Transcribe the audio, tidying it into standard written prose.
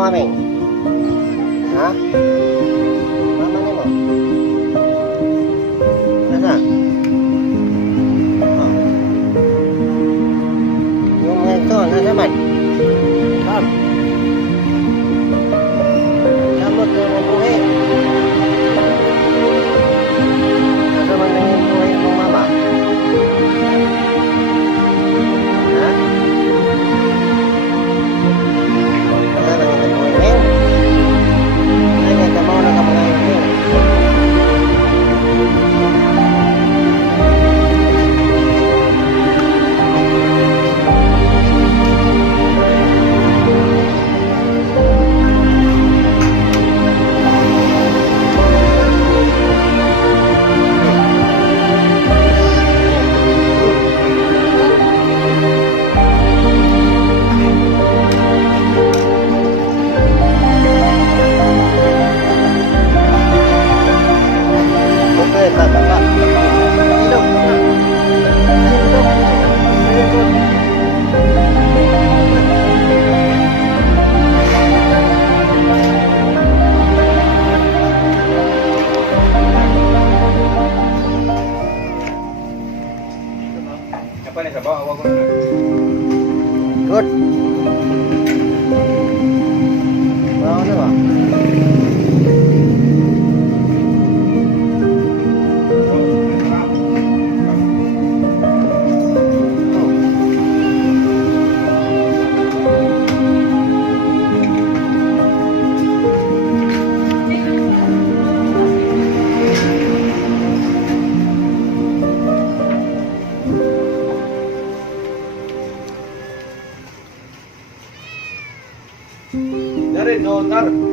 Maming. Ha? Mama ni mo. Nasa? Oh. Yung mga ito, nasa man? Sam. Samot na yung buhi. Nasa man na yung buhi ng mama? Ha? Nasa na yung buhi ng? Ay, nasa mo na ka mga yung. Okay, tata. Ilog. Ilog. Very good. Apa nih sabaw? Awag ko na. Good. Wow, na ba? Dari doon, Tar.